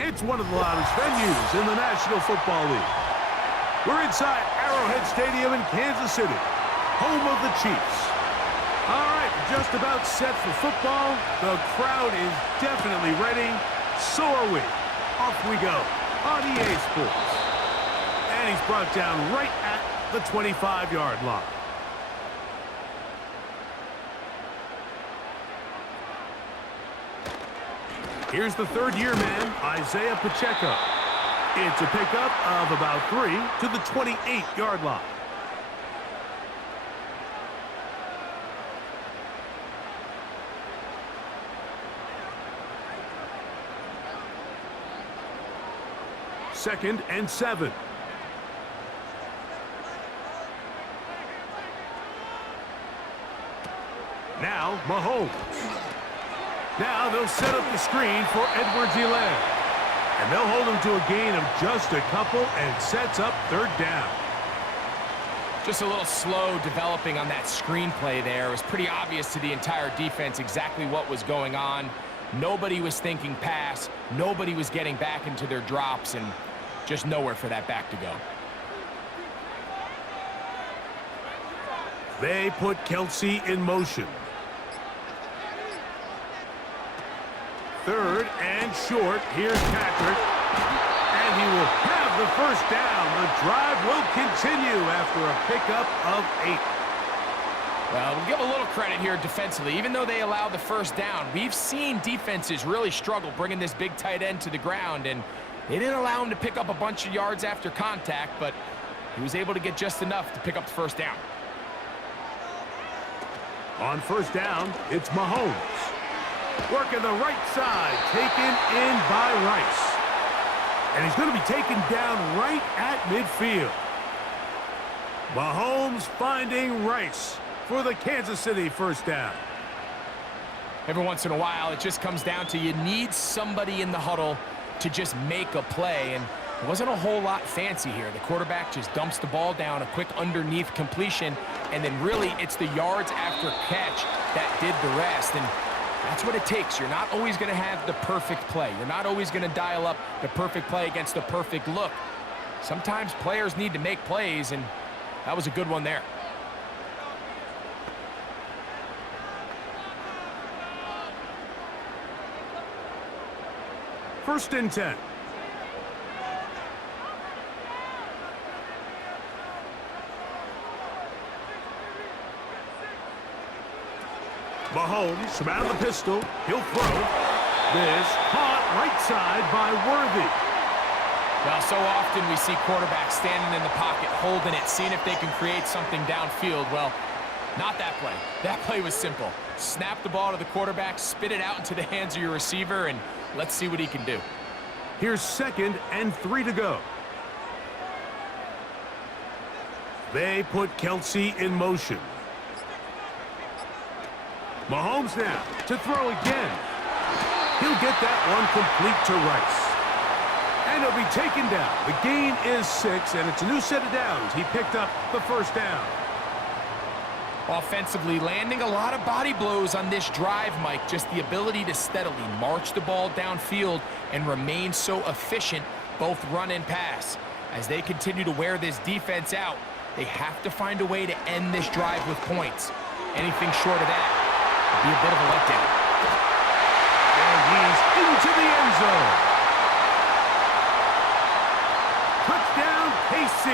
It's one of the loudest venues in the National Football League. We're inside Arrowhead Stadium in Kansas City, home of the Chiefs. All right, just about set for football. The crowd is definitely ready. So are we. Off we go on EA Sports. And he's brought down right at the 25-yard line. Here's the third-year man, Isaiah Pacheco. It's a pickup of about 3 to the 28-yard line. Second and 7. Now, Mahomes. Now they'll set up the screen for Edwards-Helaire. And they'll hold him to a gain of just a couple and sets up third down. Just a little slow developing on that screenplay there. It was pretty obvious to the entire defense exactly what was going on. Nobody was thinking pass. Nobody was getting back into their drops, and just nowhere for that back to go. They put Kelsey in motion. Third and short. Here's Patrick. And he will have the first down. The drive will continue after a pickup of 8. Well, we'll give a little credit here defensively. Even though they allowed the first down, we've seen defenses really struggle bringing this big tight end to the ground, and they didn't allow him to pick up a bunch of yards after contact, but he was able to get just enough to pick up the first down. On first down, it's Mahomes. Working the right side, taken in by Rice. And he's going to be taken down right at midfield. Mahomes finding Rice for the Kansas City first down. Every once in a while, it just comes down to you need somebody in the huddle to just make a play, and it wasn't a whole lot fancy here. The quarterback just dumps the ball down, a quick underneath completion, and then really it's the yards after catch that did the rest, and that's what it takes. You're not always going to have the perfect play. You're not always going to dial up the perfect play against the perfect look. Sometimes players need to make plays, and that was a good one there. First and 10. Mahomes around the pistol. He'll throw. This caught right side by Worthy. Well, so often we see quarterbacks standing in the pocket, holding it, seeing if they can create something downfield. Well, not that play. That play was simple. Snap the ball to the quarterback, spit it out into the hands of your receiver, and let's see what he can do. Here's second and 3 to go. They put Kelsey in motion. Mahomes now to throw again. He'll get that one complete to Rice. And he'll be taken down. The gain is 6, and it's a new set of downs. He picked up the first down. Offensively, landing a lot of body blows on this drive, Mike. Just the ability to steadily march the ball downfield and remain so efficient, both run and pass. As they continue to wear this defense out, they have to find a way to end this drive with points. Anything short of that would be a bit of a letdown. And he's into the end zone. Touchdown, KC.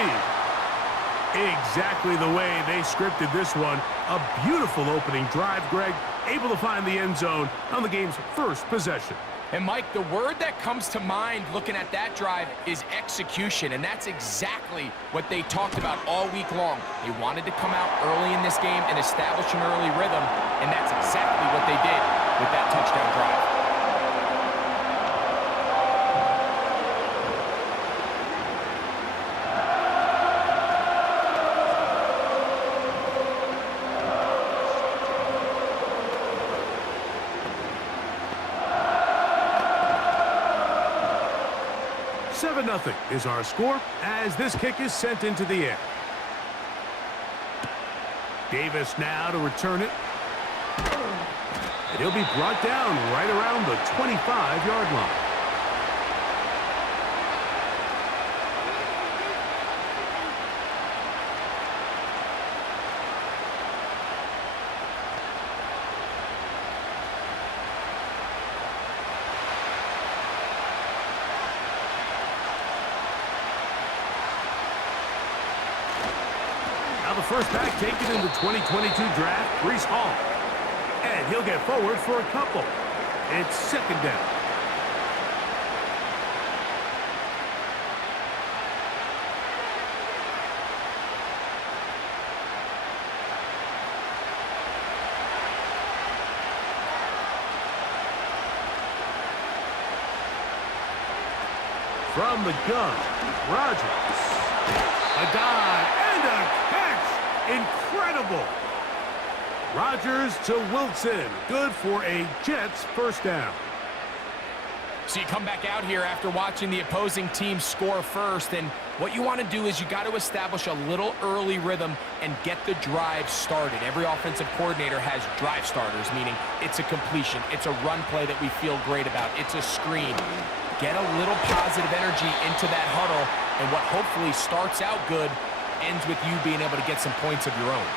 Exactly the way they scripted this one. A beautiful opening drive, Greg. Able to find the end zone on the game's first possession. And, Mike, the word that comes to mind looking at that drive is execution, and that's exactly what they talked about all week long. They wanted to come out early in this game and establish an early rhythm, and that's exactly what they did with that touchdown drive. Nothing is our score as this kick is sent into the air. Davis now to return it. And he'll be brought down right around the 25-yard line. the first back taken in the 2022 draft, Breece Hall. And he'll get forward for a couple. It's second down. From the gun, Rodgers. A dive and a catch. Incredible. Rodgers to Wilson. Good for a Jets first down. So you come back out here after watching the opposing team score first, and what you want to do is you got to establish a little early rhythm and get the drive started. Every offensive coordinator has drive starters, meaning it's a completion, it's a run play that we feel great about, it's a screen. Get a little positive energy into that huddle, and what hopefully starts out good ends with you being able to get some points of your own.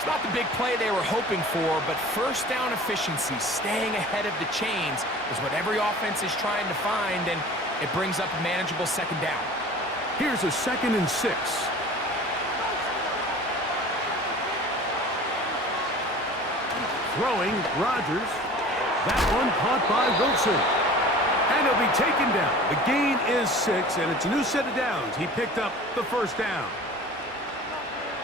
It's not the big play they were hoping for, but first down efficiency, staying ahead of the chains, is what every offense is trying to find, and it brings up a manageable second down. Here's a 2nd and 6. Throwing, Rodgers. That one caught by Wilson. And he'll be taken down. The gain is 6, and it's a new set of downs. He picked up the first down.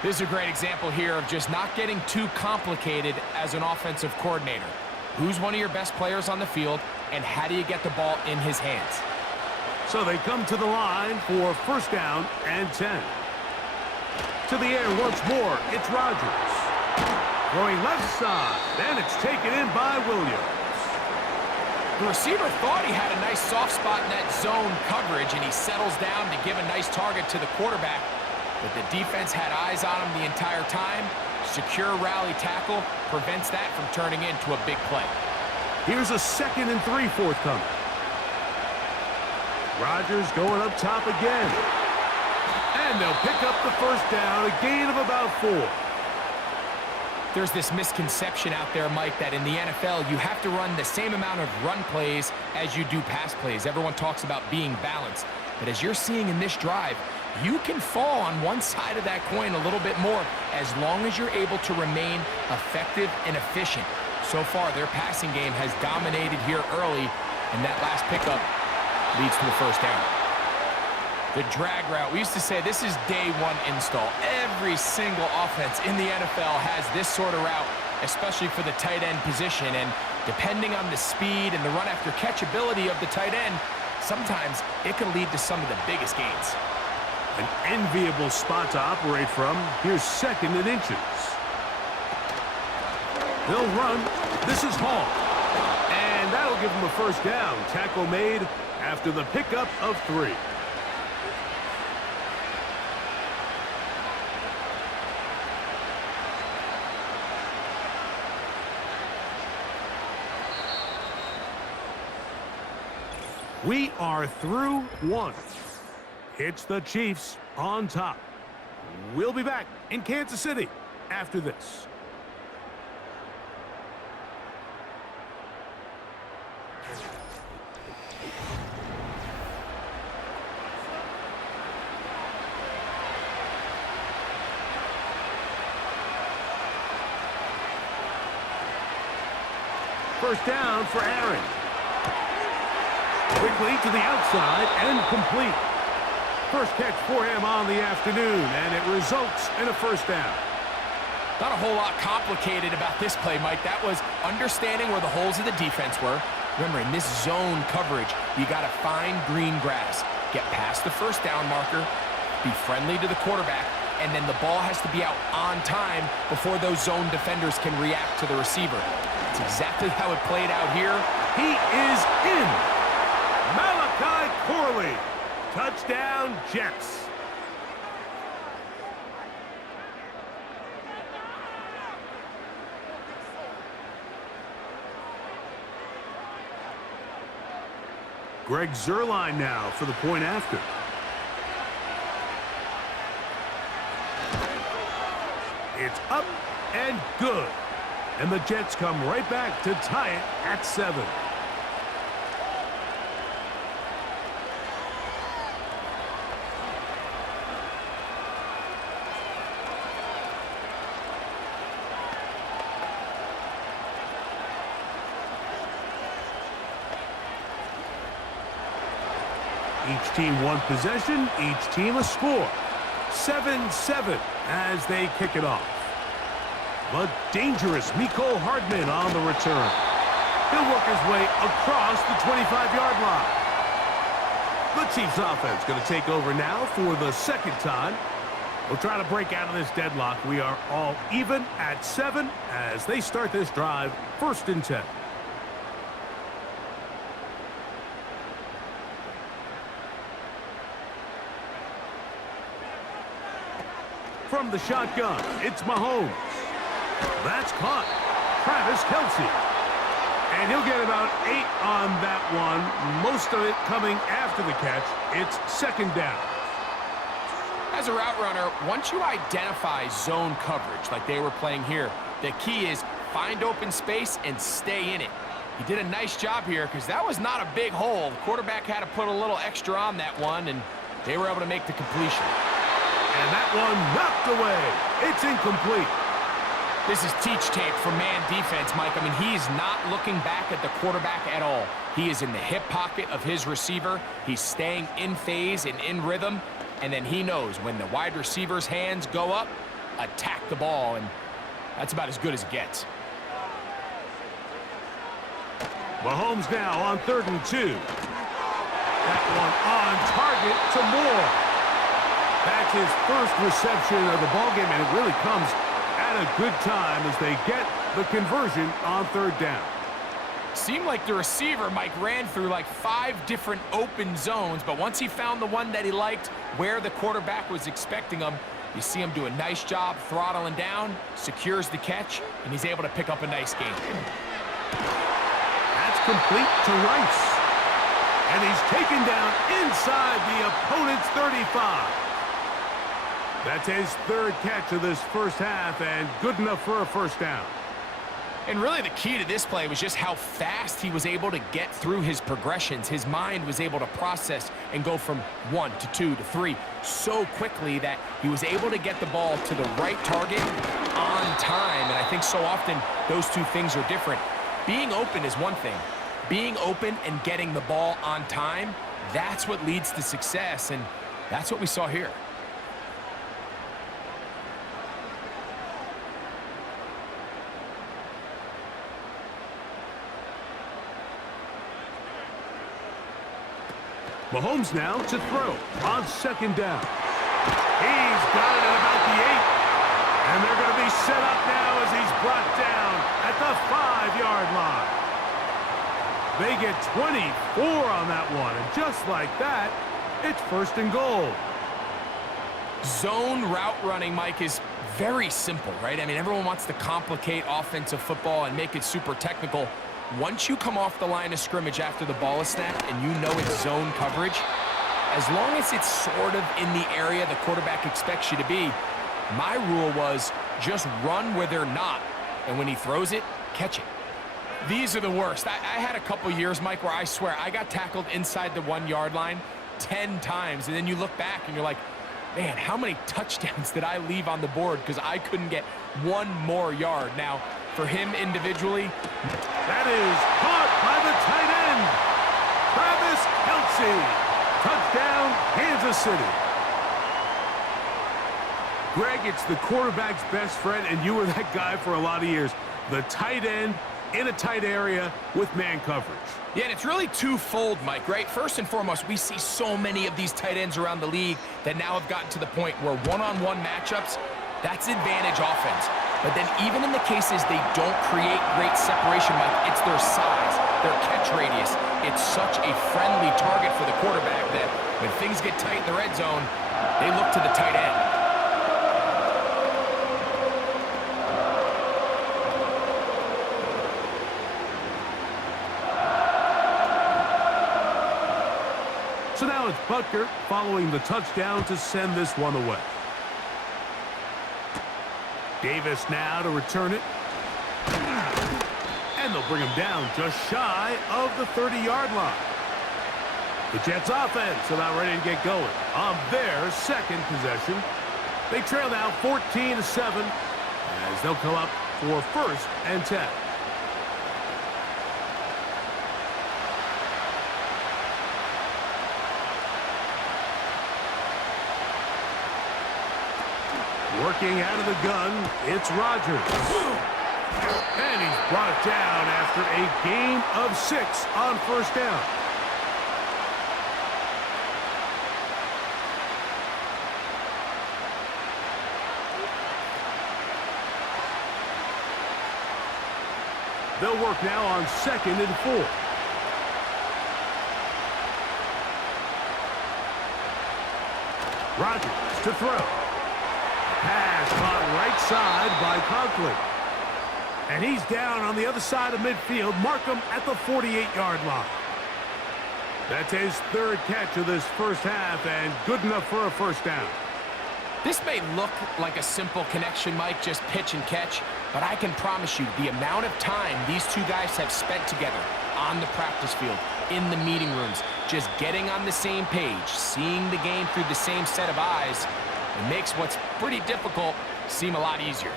This is a great example here of just not getting too complicated as an offensive coordinator. Who's one of your best players on the field, and how do you get the ball in his hands? So they come to the line for first down and 10. To the air once more, it's Rodgers. Throwing left side, and it's taken in by Williams. The receiver thought he had a nice soft spot in that zone coverage, and he settles down to give a nice target to the quarterback. But the defense had eyes on him the entire time. Secure rally tackle prevents that from turning into a big play. Here's a 2nd and 3 forthcoming. Rodgers going up top again. And they'll pick up the first down, a gain of about 4. There's this misconception out there, Mike, that in the NFL you have to run the same amount of run plays as you do pass plays. Everyone talks about being balanced. But as you're seeing in this drive, you can fall on one side of that coin a little bit more as long as you're able to remain effective and efficient. So far, their passing game has dominated here early, and that last pickup leads to a first down. The drag route, we used to say this is day one install. Every single offense in the NFL has this sort of route, especially for the tight end position, and depending on the speed and the run after catch ability of the tight end, sometimes it can lead to some of the biggest gains. An enviable spot to operate from. Here's 2nd and inches. They'll run. This is Hall. And that'll give him a first down. Tackle made after the pickup of 3. We are through 1. It's the Chiefs on top. We'll be back in Kansas City after this. First down for Aaron. Quickly to the outside and complete. First catch for him on the afternoon, and it results in a first down. Not a whole lot complicated about this play, Mike. That was understanding where the holes of the defense were. Remember, in this zone coverage, you got to find green grass. Get past the first down marker, be friendly to the quarterback, and then the ball has to be out on time before those zone defenders can react to the receiver. That's exactly how it played out here. He is in. Malachi Corley. Touchdown, Jets. Greg Zuerlein now for the point after. It's up and good. And the Jets come right back to tie it at 7. Each team one possession, each team a score. 7-7 as they kick it off. The dangerous Mecole Hardman on the return. He'll work his way across the 25-yard line. The Chiefs offense going to take over now for the second time. We'll try to break out of this deadlock. We are all even at 7 as they start this drive, 1st and 10. From the shotgun, it's Mahomes. That's caught. Travis Kelce. And he'll get about 8 on that one, most of it coming after the catch. It's 2nd down. As a route runner, once you identify zone coverage like they were playing here, the key is find open space and stay in it. He did a nice job here because that was not a big hole. The quarterback had to put a little extra on that one, and they were able to make the completion. And that one knocked away. It's incomplete. This is teach tape for man defense, Mike. I mean, he's not looking back at the quarterback at all. He is in the hip pocket of his receiver. He's staying in phase and in rhythm. And then he knows when the wide receiver's hands go up, attack the ball. And that's about as good as it gets. Mahomes now on 3rd and 2. That one on target to Moore. That's his first reception of the ballgame, and it really comes at a good time as they get the conversion on 3rd down. Seemed like the receiver, Mike, ran through like 5 different open zones, but once he found the one that he liked, where the quarterback was expecting him, you see him do a nice job throttling down, secures the catch, and he's able to pick up a nice gain. That's complete to Rice. And he's taken down inside the opponent's 35. That's his 3rd catch of this first half, and good enough for a 1st down. And really the key to this play was just how fast he was able to get through his progressions. His mind was able to process and go from 1 to 2 to 3 so quickly that he was able to get the ball to the right target on time. And I think so often those two things are different. Being open is one thing. Being open and getting the ball on time, that's what leads to success, and that's what we saw here. Mahomes now to throw on 2nd down. He's got it at about the 8. And they're going to be set up now as he's brought down at the 5-yard line. They get 24 on that one. And just like that, it's 1st and goal. Zone route running, Mike, is very simple, right? I mean, everyone wants to complicate offensive football and make it super technical. Once you come off the line of scrimmage after the ball is snapped and you know it's zone coverage, as long as it's sort of in the area the quarterback expects you to be, my rule was just run where they're not, and when he throws it, catch it. These are the worst. I had a couple years, Mike, where I swear I got tackled inside the 1-yard line 10 times, and then you look back and you're like, man, how many touchdowns did I leave on the board because I couldn't get 1 more yard? Now, for him individually, that is caught by the tight end, Travis Kelce. Touchdown, Kansas City. Greg, it's the quarterback's best friend, and you were that guy for a lot of years. The tight end in a tight area with man coverage. Yeah, and it's really twofold, Mike, right? First and foremost, we see so many of these tight ends around the league that now have gotten to the point where one-on-one matchups, that's advantage offense. But then even in the cases they don't create great separation, Mike, it's their size, their catch radius. It's such a friendly target for the quarterback that when things get tight in the red zone, they look to the tight end. So now it's Butker following the touchdown to send this one away. Davis now to return it. And they'll bring him down just shy of the 30-yard line. The Jets offense about ready to get going on their 2nd possession. They trail now 14-7 as they'll come up for 1st and 10. Working out of the gun, it's Rodgers. And he's brought down after a gain of 6 on first down. They'll work now on 2nd and 4. Rodgers to throw. Pass caught right side by Conklin. And he's down on the other side of midfield. Mark him at the 48-yard line. That's his 3rd catch of this first half and good enough for a first down. This may look like a simple connection, Mike, just pitch and catch, but I can promise you the amount of time these two guys have spent together on the practice field, in the meeting rooms, just getting on the same page, seeing the game through the same set of eyes, it makes what's pretty difficult seem a lot easier.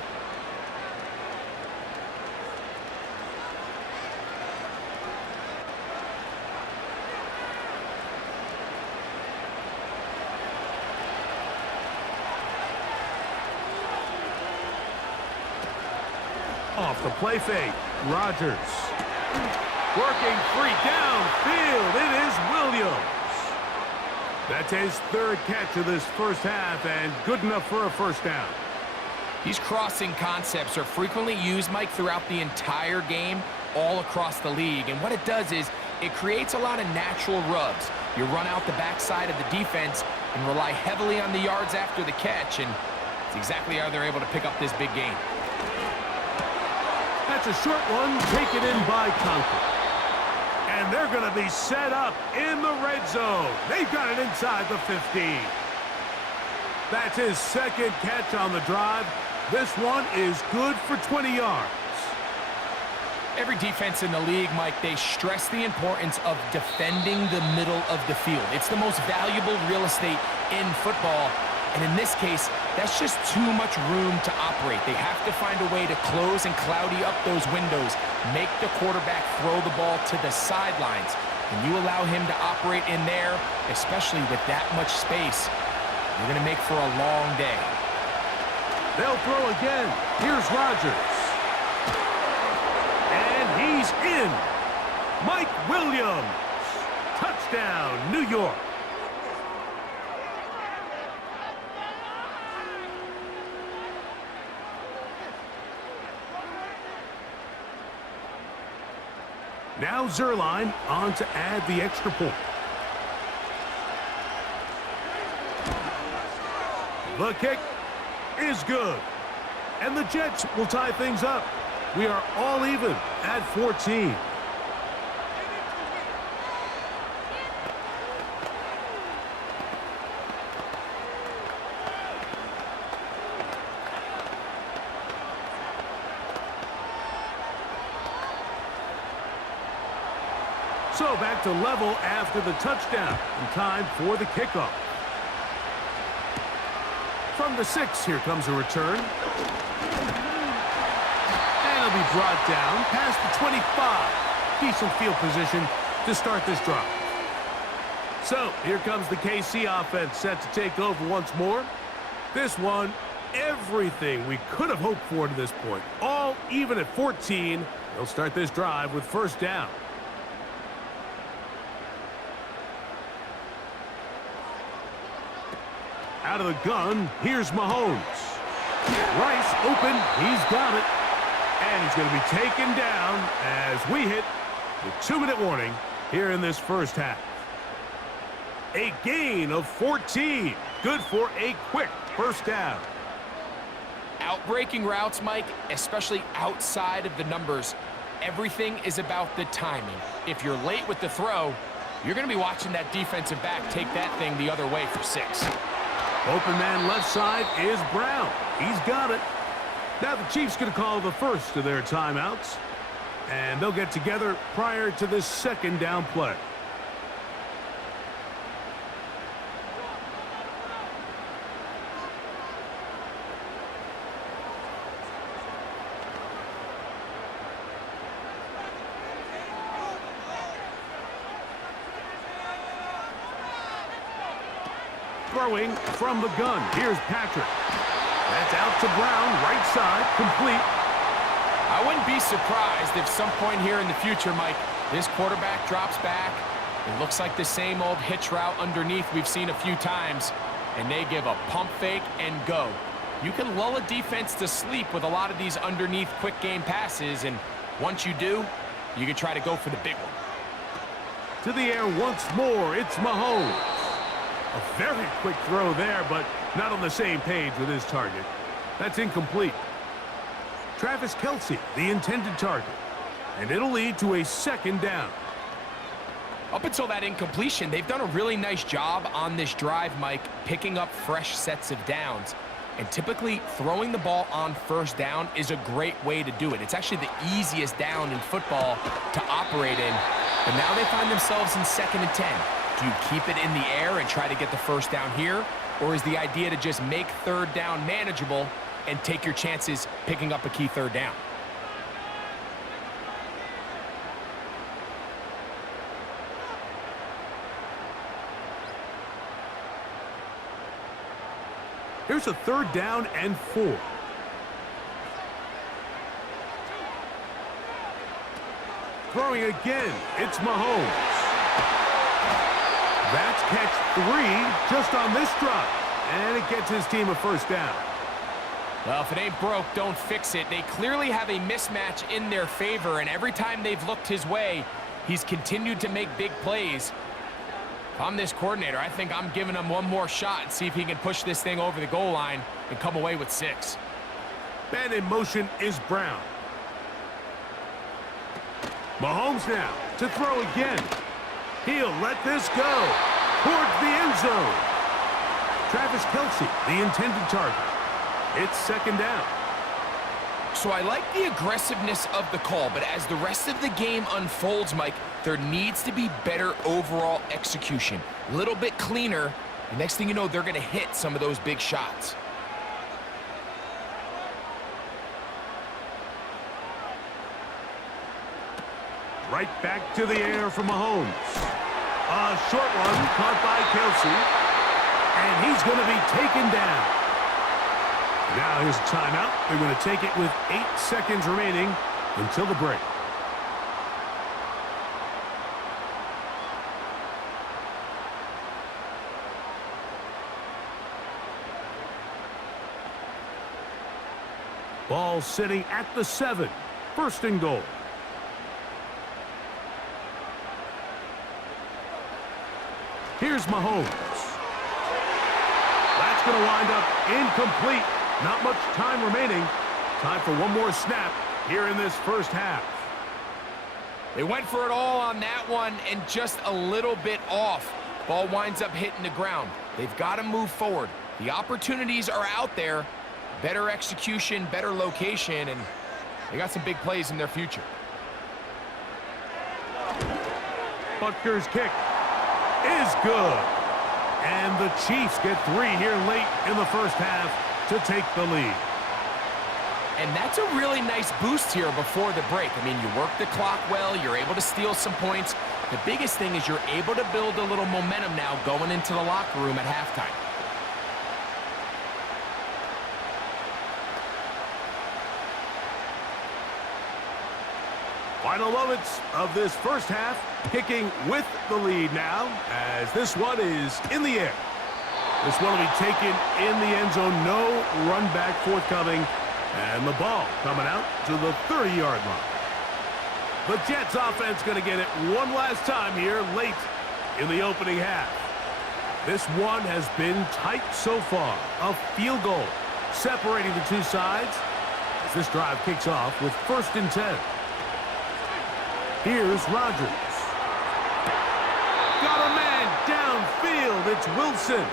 Off the play fake, Rodgers. Working free downfield, it is Williams. That's his 3rd catch of this first half and good enough for a first down. These crossing concepts are frequently used, Mike, throughout the entire game, all across the league. And what it does is it creates a lot of natural rubs. You run out the backside of the defense and rely heavily on the yards after the catch, and it's exactly how they're able to pick up this big gain. That's a short one taken in by Conklin. And they're going to be set up in the red zone. They've got it inside the 15. That's his 2nd catch on the drive. This one is good for 20 yards. Every defense in the league, Mike, they stress the importance of defending the middle of the field. It's the most valuable real estate in football. And in this case, that's just too much room to operate. They have to find a way to close and cloudy up those windows, make the quarterback throw the ball to the sidelines. When you allow him to operate in there, especially with that much space, you're going to make for a long day. They'll throw again. Here's Rodgers. And he's in. Mike Williams. Touchdown, New York. Now Zerline on to add the extra point. The kick is good. And the Jets will tie things up. We are all even at 14. So back to level after the touchdown. And time for the kickoff. From the 6, here comes a return. And it'll be brought down past the 25. Decent field position to start this drive. So here comes the KC offense set to take over once more. This one, everything we could have hoped for to this point. All even at 14. They'll start this drive with first down. Out of the gun, here's Mahomes. Rice open, he's got it. And he's going to be taken down as we hit the 2-minute warning here in this first half. A gain of 14. Good for a quick first down. Outbreaking routes, Mike, especially outside of the numbers, everything is about the timing. If you're late with the throw, you're going to be watching that defensive back take that thing the other way for 6. Open man left side is Brown. He's got it. Now the Chiefs going to call the first of their timeouts. And they'll get together prior to this second down play. Throwing from the gun. Here's Patrick. That's out to Brown, right side, complete. I wouldn't be surprised if some point here in the future, Mike, this quarterback drops back. It looks like the same old hitch route underneath we've seen a few times, and they give a pump fake and go. You can lull a defense to sleep with a lot of these underneath quick game passes, and once you do, you can try to go for the big one. To the air once more, it's Mahomes. A very quick throw there, but not on the same page with his target. That's incomplete. Travis Kelce, the intended target. And it'll lead to a second down. Up until that incompletion, they've done a really nice job on this drive, Mike, picking up fresh sets of downs. And typically, throwing the ball on first down is a great way to do it. It's actually the easiest down in football to operate in. But now they find themselves in 2nd and 10. Do you keep it in the air and try to get the first down here? Or is the idea to just make third down manageable and take your chances picking up a key third down? Here's a 3rd down and 4. Throwing again, it's Mahomes. That's catch 3 just on this drive. And it gets his team a first down. Well, if it ain't broke, don't fix it. They clearly have a mismatch in their favor, and every time they've looked his way, he's continued to make big plays. If I'm this coordinator, I think I'm giving him one more shot and see if he can push this thing over the goal line and come away with 6. Man in motion is Brown. Mahomes now to throw again. He'll let this go towards the end zone. Travis Kelce, the intended target. It's 2nd down. So I like the aggressiveness of the call, but as the rest of the game unfolds, Mike, there needs to be better overall execution. A little bit cleaner. The next thing you know, they're going to hit some of those big shots. Right back to the air for Mahomes. A short one caught by Kelce. And he's going to be taken down. Now here's a timeout. They're going to take it with 8 seconds remaining until the break. Ball sitting at the 7. 1st and goal. Here's Mahomes. That's going to wind up incomplete. Not much time remaining. Time for one more snap here in this first half. They went for it all on that one and just a little bit off. Ball winds up hitting the ground. They've got to move forward. The opportunities are out there. Better execution, better location, and they got some big plays in their future. Butker's kick is good. And the Chiefs get 3 here late in the first half to take the lead. And that's a really nice boost here before the break. I mean, you work the clock well, you're able to steal some points. The biggest thing is you're able to build a little momentum now going into the locker room at halftime. Final moments of this first half, kicking with the lead now, as this one is in the air. This one will be taken in the end zone, no run back forthcoming, and the ball coming out to the 30-yard line. The Jets offense going to get it one last time here late in the opening half. This one has been tight so far. A field goal separating the two sides as this drive kicks off with 1st and 10. Here's Rodgers. Got a man downfield. It's Wilson.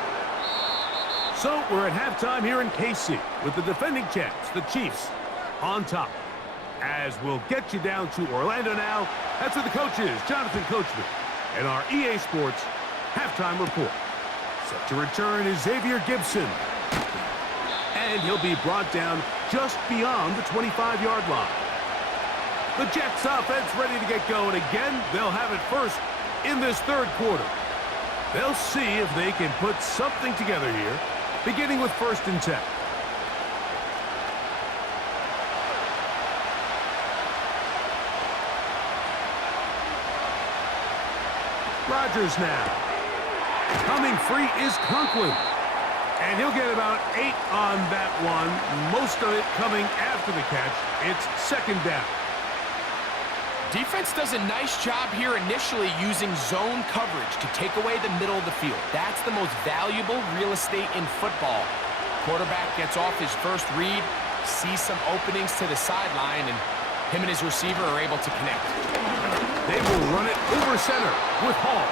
So we're at halftime here in KC with the defending champs, the Chiefs, on top. As we'll get you down to Orlando now, that's with the coaches, Jonathan Coachman, and our EA Sports halftime report. Set to return is Xavier Gibson. And he'll be brought down just beyond the 25-yard line. The Jets offense ready to get going again. They'll have it first in this 3rd quarter. They'll see if they can put something together here, beginning with 1st and 10. Rodgers now. Coming free is Conklin. And he'll get about 8 on that one, most of it coming after the catch. It's second down. Defense does a nice job here initially using zone coverage to take away the middle of the field. That's the most valuable real estate in football. Quarterback gets off his first read, sees some openings to the sideline, and him and his receiver are able to connect. They will run it over center with Hall.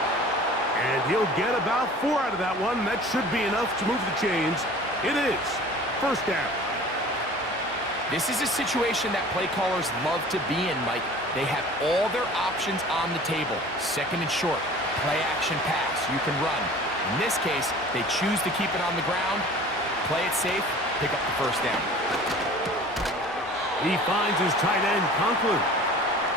And he'll get about 4 out of that one. That should be enough to move the chains. It is first down. This is a situation that play callers love to be in, Mike. They have all their options on the table. Second and short, play action pass, you can run. In this case, they choose to keep it on the ground, play it safe, pick up the first down. He finds his tight end, Conklin.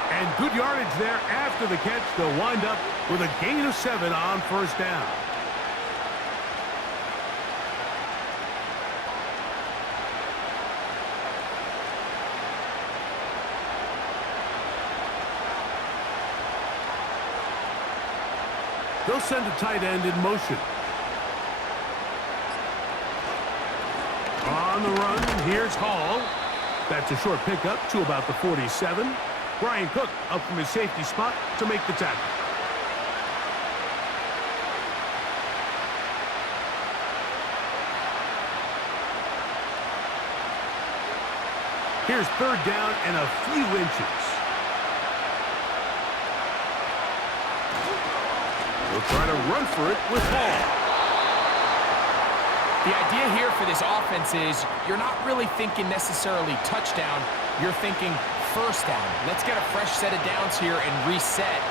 And good yardage there after the catch. They'll wind up with a gain of 7 on first down. They'll send a tight end in motion. On the run, here's Hall. That's a short pickup to about the 47. Brian Cook up from his safety spot to make the tackle. Here's third down and a few inches. They'll try to run for it with Hall. The idea here for this offense is you're not really thinking necessarily touchdown. You're thinking first down. Let's get a fresh set of downs here and reset.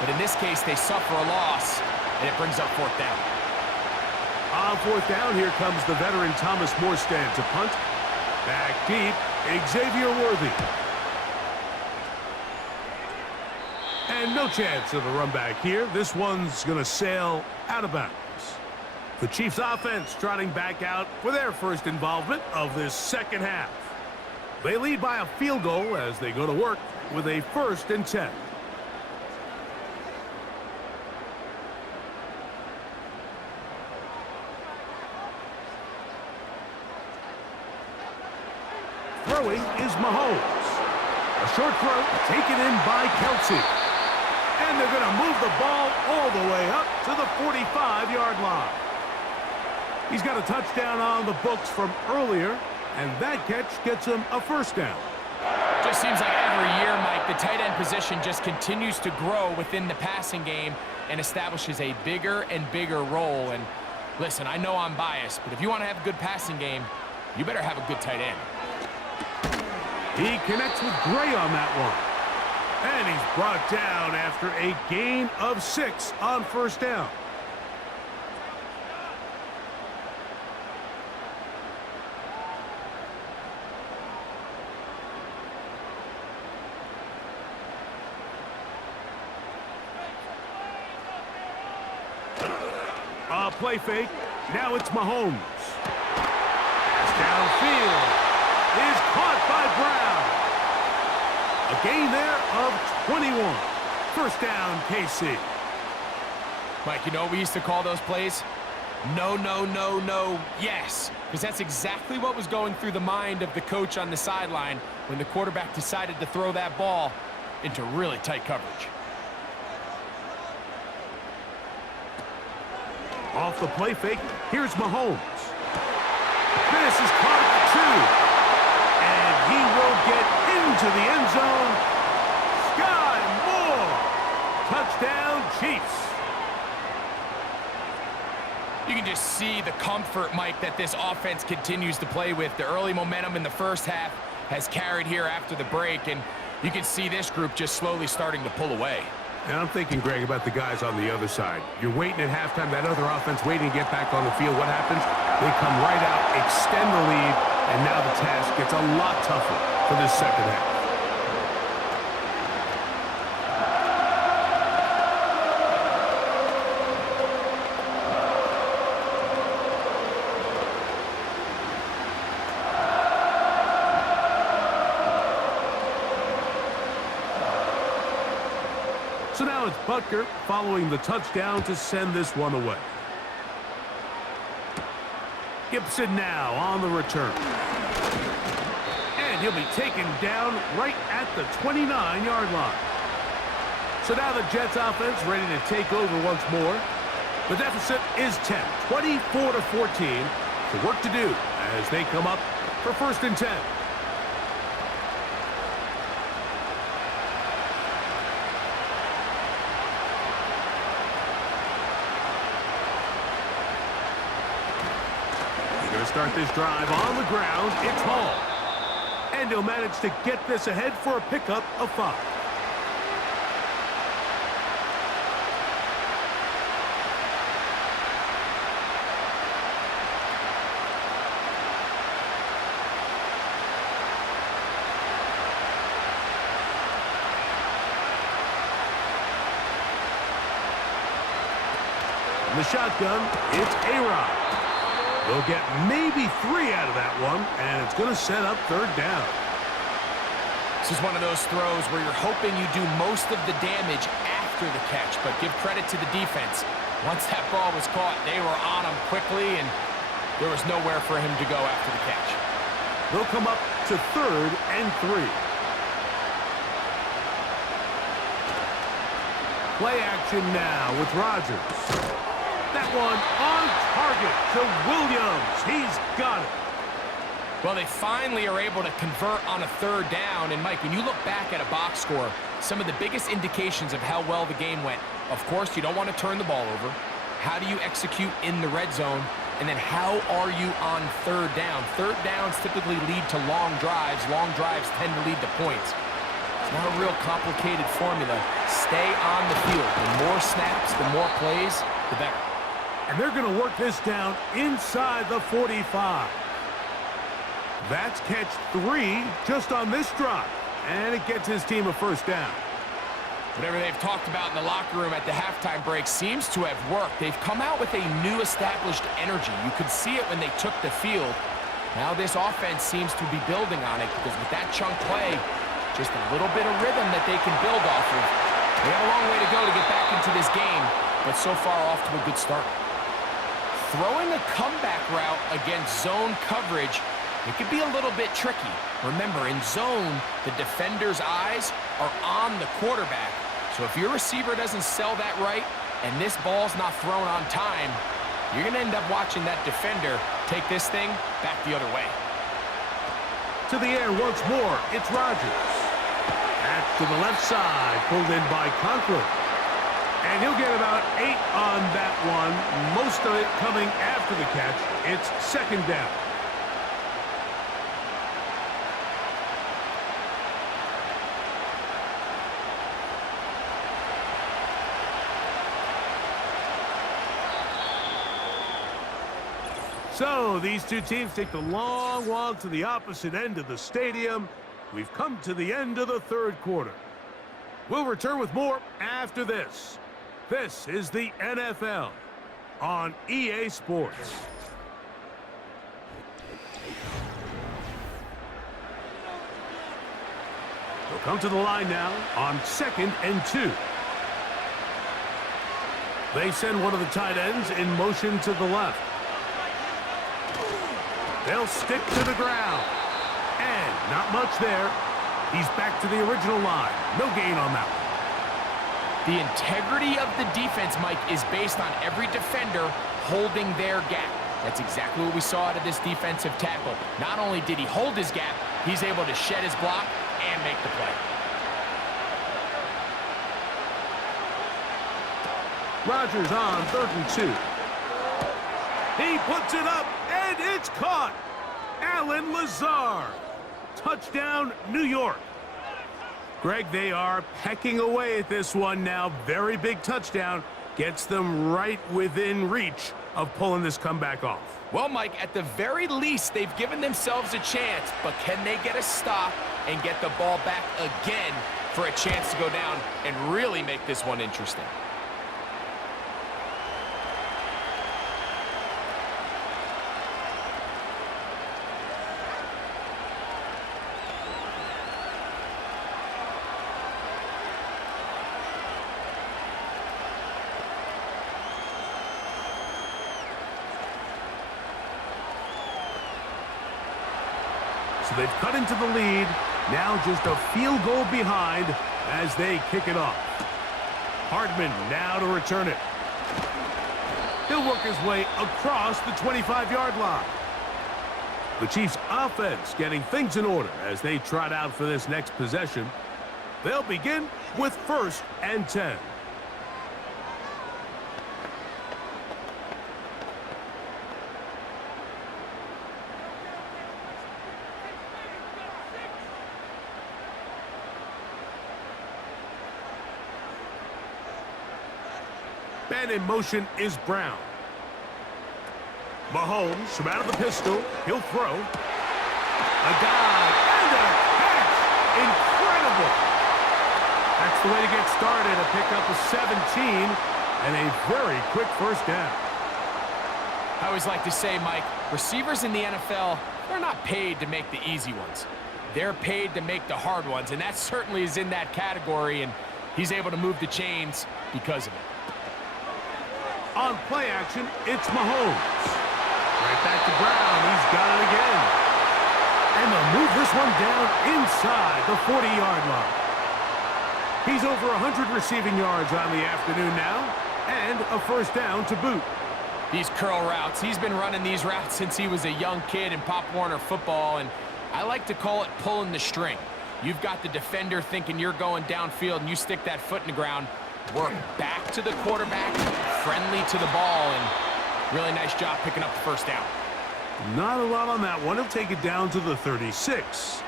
But in this case, they suffer a loss, and it brings up fourth down. On fourth down, here comes the veteran Thomas Morstead to punt. Back deep, Xavier Worthy. And no chance of a run back here. This one's going to sail out of bounds. The Chiefs offense trotting back out for their first involvement of this second half. They lead by a field goal as they go to work with a 1st and 10. Throwing is Mahomes. A short throw taken in by Kelsey. And they're going to move the ball all the way up to the 45-yard line. He's got a touchdown on the books from earlier, and that catch gets him a first down. Just seems like every year, Mike, the tight end position just continues to grow within the passing game and establishes a bigger and bigger role. And listen, I know I'm biased, but if you want to have a good passing game, you better have a good tight end. He connects with Gray on that one. And he's brought down after a gain of 6 on first down. Play fake. Now it's Mahomes. Pass downfield is caught by Brown. A gain there of 21. First down, KC. Mike, you know what we used to call those plays? No, no, no, no, yes. Because that's exactly what was going through the mind of the coach on the sideline when the quarterback decided to throw that ball into really tight coverage. Off the play fake, here's Mahomes. This is caught at 2. And he will get into the end zone. Sky Moore. Touchdown, Chiefs. You can just see the comfort, Mike, that this offense continues to play with. The early momentum in the first half has carried here after the break, and you can see this group just slowly starting to pull away. And I'm thinking, Greg, about the guys on the other side. You're waiting at halftime, that other offense waiting to get back on the field. What happens? They come right out, extend the lead, and now the task gets a lot tougher for this second half. So now it's Butker following the touchdown to send this one away. Gibson now on the return. And he'll be taken down right at the 29-yard line. So now the Jets offense ready to take over once more. The deficit is 10, 24-14. The work to do as they come up for 1st and 10. They're going to start this drive on the ground. It's Hall. And he'll manage to get this ahead for a pickup of 5. The shotgun, it's A-Rod. They'll get maybe 3 out of that one, and it's going to set up 3rd down. This is one of those throws where you're hoping you do most of the damage after the catch, but give credit to the defense. Once that ball was caught, they were on him quickly, and there was nowhere for him to go after the catch. They'll come up to 3rd and 3. Play action now with Rodgers. That one on target to Williams. He's got it. Well, they finally are able to convert on a 3rd down. And, Mike, when you look back at a box score, some of the biggest indications of how well the game went, of course, you don't want to turn the ball over. How do you execute in the red zone? And then how are you on 3rd down? 3rd downs typically lead to long drives. Long drives tend to lead to points. It's not a real complicated formula. Stay on the field. The more snaps, the more plays, the better. And they're going to work this down inside the 45. That's catch 3 just on this drive. And it gets his team a 1st down. Whatever they've talked about in the locker room at the halftime break seems to have worked. They've come out with a new established energy. You could see it when they took the field. Now this offense seems to be building on it because with that chunk play, just a little bit of rhythm that they can build off of. They have a long way to go to get back into this game, but so far off to a good start. Throwing a comeback route against zone coverage, it could be a little bit tricky. Remember, in zone, the defender's eyes are on the quarterback. So if your receiver doesn't sell that right and this ball's not thrown on time, you're going to end up watching that defender take this thing back the other way. To the air once more, it's Rodgers. Back to the left side, pulled in by Conklin. And he'll get about 8 on that one, most of it coming after the catch. It's 2nd down. So these two teams take the long walk to the opposite end of the stadium. We've come to the end of the 3rd quarter. We'll return with more after this. This is the NFL on EA Sports. They'll come to the line now on 2nd and 2. They send one of the tight ends in motion to the left. They'll stick to the ground. And not much there. He's back to the original line. No gain on that one. The integrity of the defense, Mike, is based on every defender holding their gap. That's exactly what we saw out of this defensive tackle. Not only did he hold his gap, he's able to shed his block and make the play. Rodgers on 3rd and 2. He puts it up, and it's caught. Allen Lazard. Touchdown, New York. Greg, they are pecking away at this one now. Very big touchdown. Gets them right within reach of pulling this comeback off. Well, Mike, at the very least, they've given themselves a chance, but can they get a stop and get the ball back again for a chance to go down and really make this one interesting? So they've cut into the lead. Now just a field goal behind as they kick it off. Hardman now to return it. He'll work his way across the 25-yard line. The Chiefs' offense getting things in order as they trot out for this next possession. They'll begin with 1st and 10. Man in motion is Brown. Mahomes from out of the pistol. He'll throw. A dive and a catch. Incredible. That's the way to get started. A pickup of 17 and a very quick first down. I always like to say, Mike, receivers in the NFL, they're not paid to make the easy ones. They're paid to make the hard ones, and that certainly is in that category, and he's able to move the chains because of it. On play action, it's Mahomes. Right back to Brown. He's got it again. And they'll move this one down inside the 40-yard line. He's over 100 receiving yards on the afternoon now, and a first down to boot. These curl routes, he's been running these routes since he was a young kid in Pop Warner football, and I like to call it pulling the string. You've got the defender thinking you're going downfield, and you stick that foot in the ground, work back to the quarterback, friendly to the ball, and really nice job picking up the first down. Not a lot on that one. He'll take it down to the 36.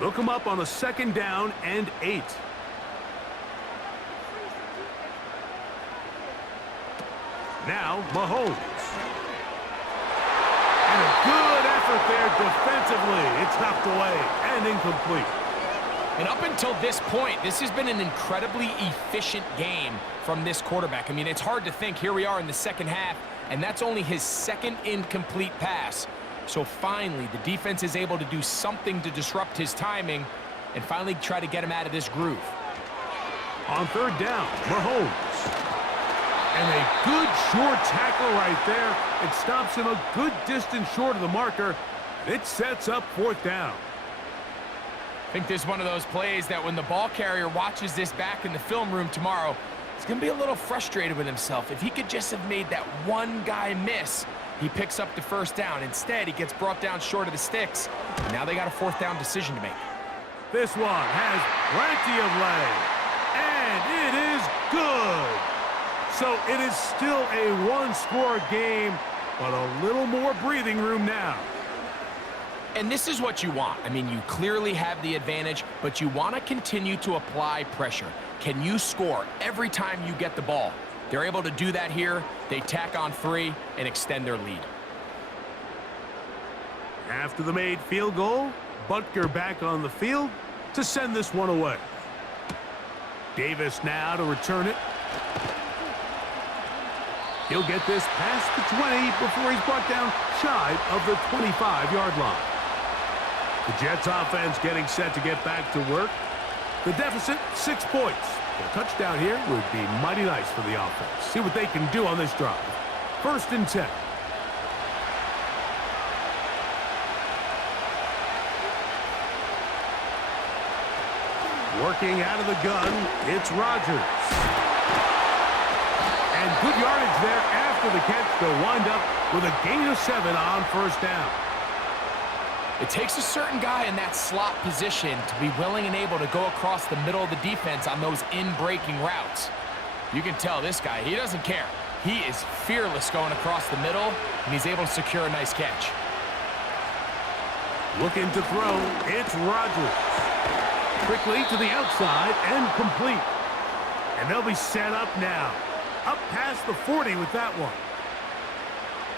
They'll come up on a 2nd down and 8. Now, Mahomes. And a good effort there defensively. It's knocked away and incomplete. And up until this point, this has been an incredibly efficient game from this quarterback. I mean, it's hard to think. Here we are in the second half, and that's only his 2nd incomplete pass. So finally, the defense is able to do something to disrupt his timing and finally try to get him out of this groove. On 3rd down, Mahomes. And a good short tackle right there. It stops him a good distance short of the marker. It sets up 4th down. I think this is one of those plays that when the ball carrier watches this back in the film room tomorrow, he's going to be a little frustrated with himself. If he could just have made that one guy miss, he picks up the first down. Instead, he gets brought down short of the sticks. And now they got a 4th down decision to make. This one has plenty of leg. And it is good. So it is still a 1-score game, but a little more breathing room now. And this is what you want. I mean, you clearly have the advantage, but you want to continue to apply pressure. Can you score every time you get the ball? They're able to do that here. They tack on 3 and extend their lead. After the made field goal, Butker back on the field to send this one away. Davis now to return it. He'll get this past the 20 before he's brought down shy of the 25-yard line. The Jets offense getting set to get back to work. The deficit, 6 points. A touchdown here would be mighty nice for the offense. See what they can do on this drive. 1st and 10. Working out of the gun, it's Rodgers. And good yardage there after the catch. They'll wind up with a gain of 7 on 1st down. It takes a certain guy in that slot position to be willing and able to go across the middle of the defense on those in-breaking routes. You can tell this guy, he doesn't care. He is fearless going across the middle, and he's able to secure a nice catch. Looking to throw, it's Rodgers. Quickly to the outside and complete. And they'll be set up now. Up past the 40 with that one.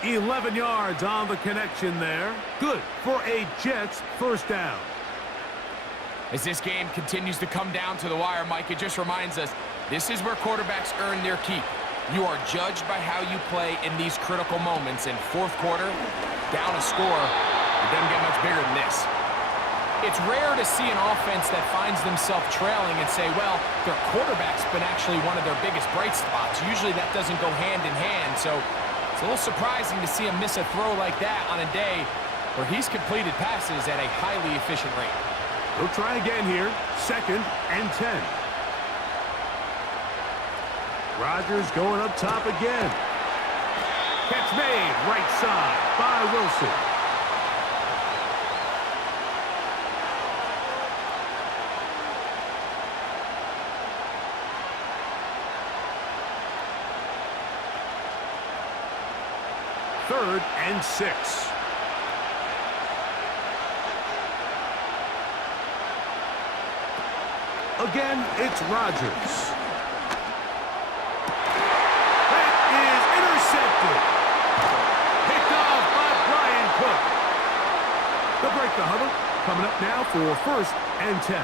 11 yards on the connection there. Good for a Jets 1st down. As this game continues to come down to the wire, Mike, it just reminds us, this is where quarterbacks earn their keep. You are judged by how you play in these critical moments. In 4th quarter, down a score, it doesn't get much bigger than this. It's rare to see an offense that finds themselves trailing and say, well, their quarterback's been actually one of their biggest bright spots. Usually that doesn't go hand in hand, so it's a little surprising to see him miss a throw like that on a day where he's completed passes at a highly efficient rate. He'll try again here, 2nd and 10. Rodgers going up top again. Catch made, right side by Wilson. Third and 6. Again, it's Rodgers. That is intercepted. Picked off by Brian Cook. They'll break the huddle. Coming up now for 1st and 10.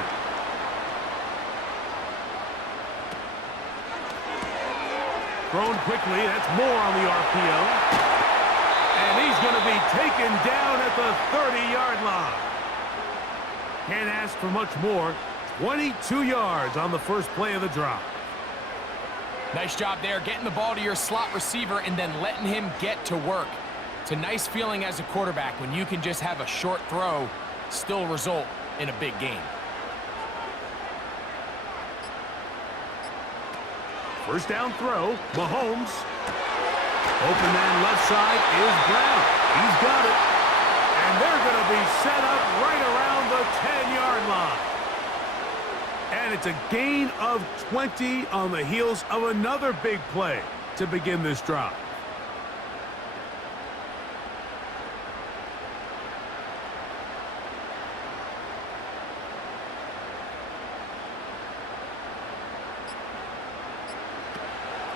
Thrown quickly. That's more on the RPO. And he's going to be taken down at the 30-yard line. Can't ask for much more. 22 yards on the first play of the drive. Nice job there, getting the ball to your slot receiver and then letting him get to work. It's a nice feeling as a quarterback when you can just have a short throw still result in a big game. First down throw, Mahomes. Open man left side is Brown. He's got it. And they're going to be set up right around the 10-yard line. And it's a gain of 20 on the heels of another big play to begin this drive.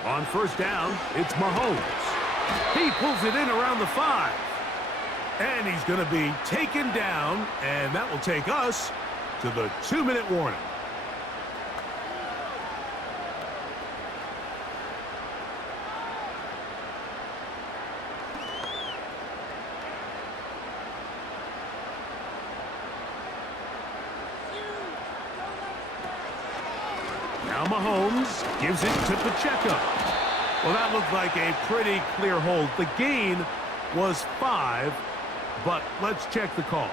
On first down, it's Mahomes. He pulls it in around the 5. And he's going to be taken down, and that will take us to the 2-minute warning. Now Mahomes gives it to Pacheco. Well, that looked like a pretty clear hold. The gain was 5, but let's check the call.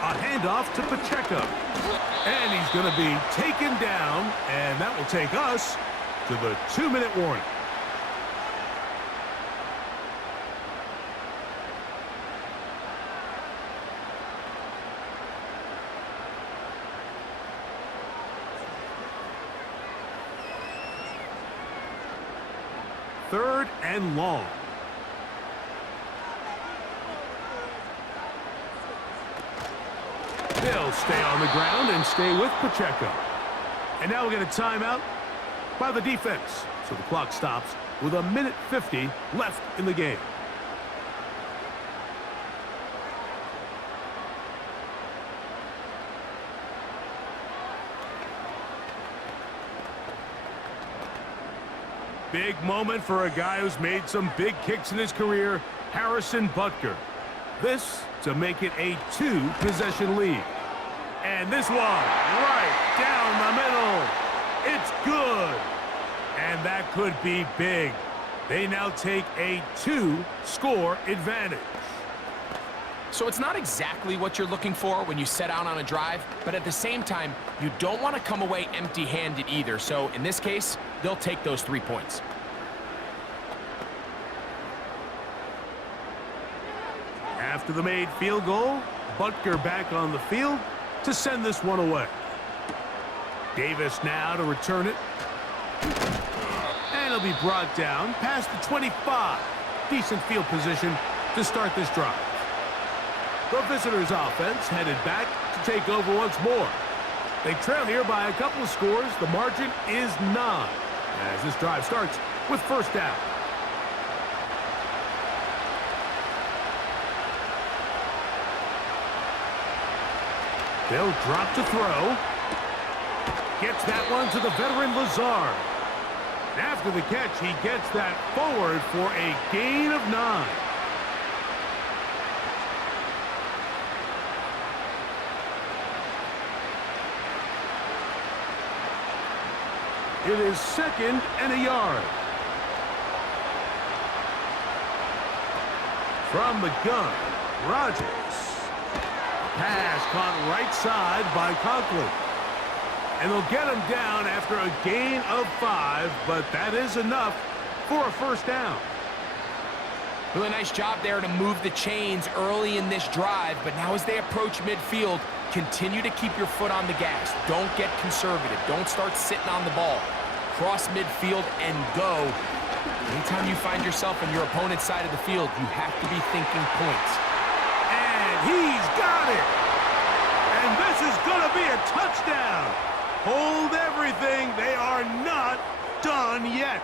A handoff to Pacheco. And he's going to be taken down, and that will take us to the 2-minute warning. Third and long. They'll stay on the ground and stay with Pacheco. And now we'll get a timeout by the defense. So the clock stops with 1:50 left in the game. Big moment for a guy who's made some big kicks in his career, Harrison Butker. This to make it a 2-possession lead. And this one, right down the middle. It's good. And that could be big. They now take a 2-score advantage. So it's not exactly what you're looking for when you set out on a drive, but at the same time, you don't want to come away empty-handed either. So in this case, they'll take those 3 points. After the made field goal, Butker back on the field to send this one away. Davis now to return it. And it'll be brought down past the 25. Decent field position to start this drive. The visitors' offense headed back to take over once more. They trail here by a couple of scores. The margin is 9 as this drive starts with first down. They'll drop to throw. Gets that one to the veteran Lazard. After the catch, he gets that forward for a gain of 9. It is 2nd and a yard. From the gun, Rodgers. Pass caught right side by Conklin. And they'll get him down after a gain of 5, but that is enough for a first down. Really nice job there to move the chains early in this drive, but now as they approach midfield, continue to keep your foot on the gas. Don't get conservative. Don't start sitting on the ball. Cross midfield and go. Anytime you find yourself on your opponent's side of the field, you have to be thinking points. And he's got it! And this is going to be a touchdown! Hold everything. They are not done yet.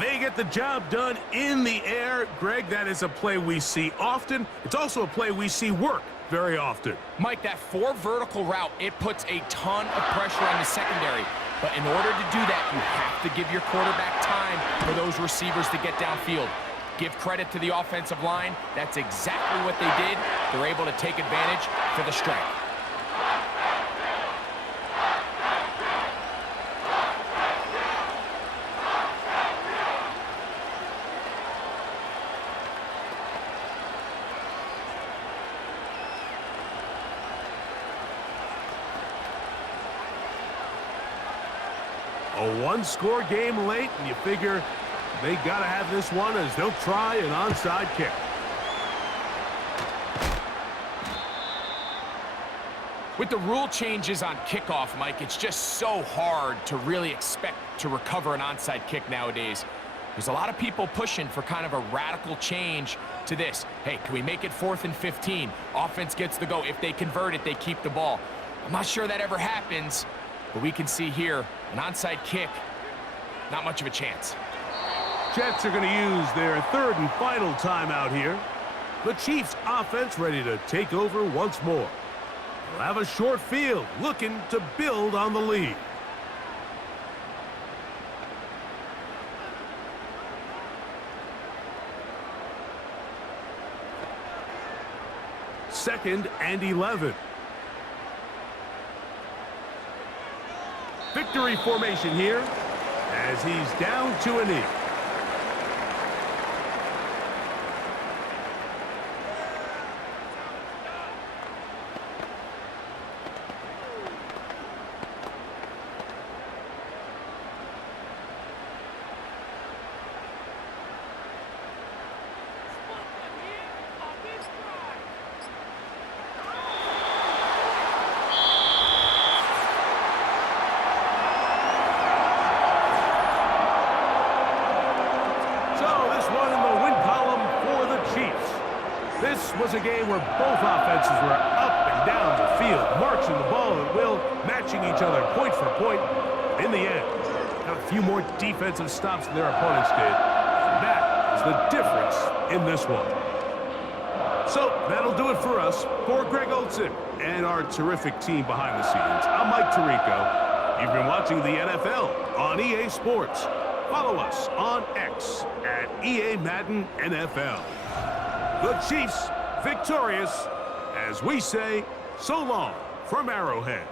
They get the job done in the air. Greg, that is a play we see often. It's also a play we see work very often. Mike, that 4 vertical route, it puts a ton of pressure on the secondary. But in order to do that, you have to give your quarterback time for those receivers to get downfield. Give credit to the offensive line. That's exactly what they did. They're able to take advantage for the strength. A one-score game late, and you figure they got to have this one as they'll try an onside kick. With the rule changes on kickoff, Mike, it's just so hard to really expect to recover an onside kick nowadays. There's a lot of people pushing for kind of a radical change to this. Hey, can we make it 4th and 15? Offense gets the go. If they convert it, they keep the ball. I'm not sure that ever happens, but we can see here an onside kick, not much of a chance. Jets are going to use their 3rd and final timeout here. The Chiefs offense ready to take over once more. They'll have a short field looking to build on the lead. Second and 11. Victory formation here as he's down to a knee. This was a game where both offenses were up and down the field, marching the ball at will, matching each other point for point. In the end, got a few more defensive stops than their opponents did. That is the difference in this one. So that'll do it for us. For Greg Olson and our terrific team behind the scenes, I'm Mike Tirico. You've been watching the NFL on EA Sports. Follow us on X at EA Madden NFL. The Chiefs victorious, as we say, so long from Arrowhead.